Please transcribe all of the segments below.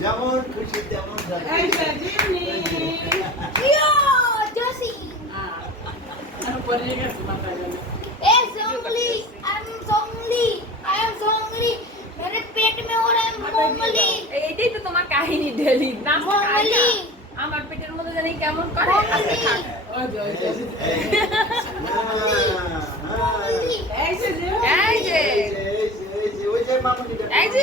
যেমন খুশি তেমন এইটাই তো তোমার কাহিনী ডেলি। না আমার পেটের মধ্যে জানি কেমন করে। এই যে এই যে এই যে। ওই যে মামুনি এই যে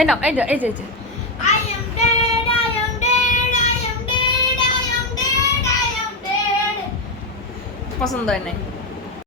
এই নাও এই এই যে পছন্দ হয় নাই।